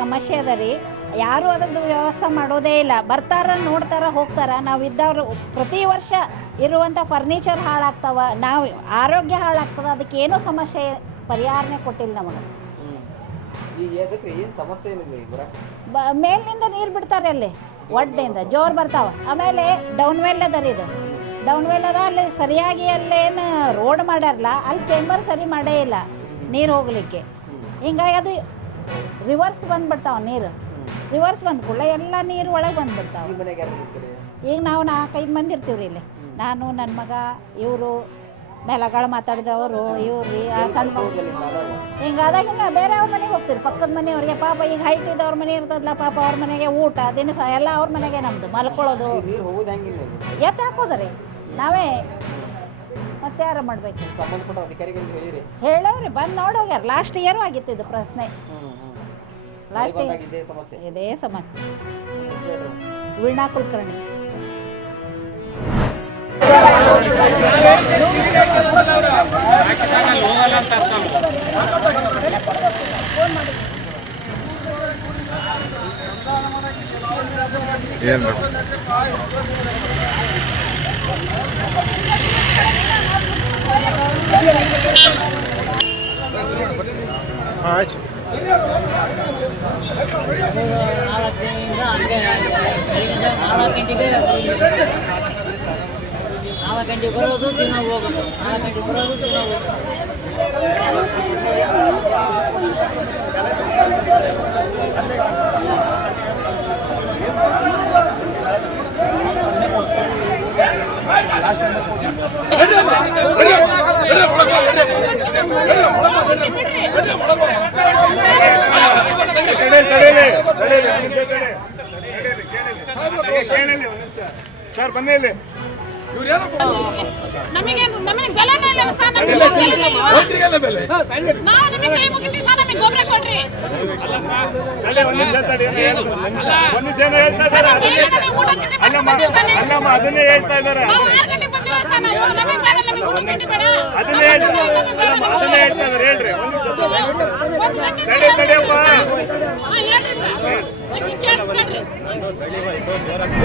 ಸಮಸ್ಯೆ ಅದ ರೀ. ಯಾರೂ ಅದರದ್ದು ವ್ಯವಸ್ಥೆ ಮಾಡೋದೇ ಇಲ್ಲ. ಬರ್ತಾರ, ನೋಡ್ತಾರ, ಹೋಗ್ತಾರ. ನಾವು ಇದ್ದವ್ರು ಪ್ರತಿ ವರ್ಷ ಇರುವಂಥ ಫರ್ನಿಚರ್ ಹಾಳಾಗ್ತಾವ, ನಾವು ಆರೋಗ್ಯ ಹಾಳಾಗ್ತದೆ. ಅದಕ್ಕೇನೂ ಸಮಸ್ಯೆ ಪರಿಹಾರನೇ ಕೊಟ್ಟಿಲ್ಲ ನಮಗೆ. ಮೇಲಿನಿಂದ ನೀರು ಬಿಡ್ತಾರೆ ಅಲ್ಲಿ, ಒಡ್ಡೆಯಿಂದ ಜೋರು ಬರ್ತಾವ. ಆಮೇಲೆ ಡೌನ್ ವೆಲ್ ಅದ ರೀ, ಇದು ಡೌನ್ ವೆಲ್ ಅದ. ಅಲ್ಲಿ ಸರಿಯಾಗಿ ಅಲ್ಲೇನು ರೋಡ್ ಮಾಡ್ಯಾರಲ್ಲ, ಅಲ್ಲಿ ಚೇಂಬರ್ ಸರಿ ಮಾಡೇ ಇಲ್ಲ ನೀರು ಹೋಗ್ಲಿಕ್ಕೆ. ಹಿಂಗಾಗಿ ಅದು ರಿವರ್ಸ್ ಬಂದ್ಬಿಡ್ತಾವ ನೀರು. ರಿವರ್ಸ್ ಬಂದ ಕೂಡಲೇ ಎಲ್ಲ ನೀರು ಒಳಗೆ ಬಂದ್ಬಿಡ್ತಾವೆ. ಈಗ ನಾವು 4-5 ಮಂದಿ ಇರ್ತೀವಿ ರೀ ಇಲ್ಲಿ. ನಾನು, ನನ್ನ ಮಗ, ಇವರು ಮೇಲಗಳು ಮಾತಾಡಿದವರು, ಇವ್ರು ರೀ ಸಣ್ಣ ಹಿಂಗಾದಾಗಿಂದ ಬೇರೆ ಅವ್ರ ಮನೆಗೆ ಹೋಗ್ತೀರಿ, ಪಕ್ಕದ ಮನೆಯವ್ರಿಗೆ. ಪಾಪ ಈಗ ಹೈಟ್ ಇದ್ದವ್ರ ಮನೆ ಇರ್ತದಲ್ಲ, ಪಾಪ ಅವ್ರ ಮನೆಗೆ ಊಟ ದಿನಸ ಎಲ್ಲ ಅವ್ರ ಮನೆಗೆ, ನಮ್ಮದು ಮಲ್ಕೊಳ್ಳೋದು ಎತ್ತು ಹಾಕೋದು ರೀ ನಾವೇ. ಮತ್ತೆ ಯಾರು ಮಾಡಬೇಕು? ಹೇಳವ್ರಿ, ಬಂದು ನೋಡೋಗ್ಯಾರ. ಲಾಸ್ಟ್ ಇಯರು ಆಗಿತ್ತು ಇದು ಪ್ರಶ್ನೆ. ಲಾಸ್ಟ್ ಇದೇ ಸಮಸ್ಯೆ. ವೀಣಾ ಕುಲಕರ್ಣಿ. ಏನು ಆಯ್ತು. 4 ಗಂಟೆಗೆ ಬರೋದು, ದಿನ ಹೋಗೋದು. 4 ಗಂಟೆಗೆ ಬರೋದು, ದಿನ ಹೋಗೋದು. ಸರ್ ಬನ್ನಿ ಇಲ್ಲಿ. ನಮಗೆ ಬೆಲೆನೇ ಇಲ್ಲ ಸರ್. ನಮಗೆ ಕೈ ಮುಗಿತೀವಿ ಸರ್, ನಮಗೆ ಗೊಬ್ಬರ ಕೊಡ್ರಿ. ಅದನ್ನೇ ಹೇಳ್ತಾ ಇದ್ದಾರೆ. ಹೇಳ್ರಿ ಹೇಳ್ರಿ ಸರ್.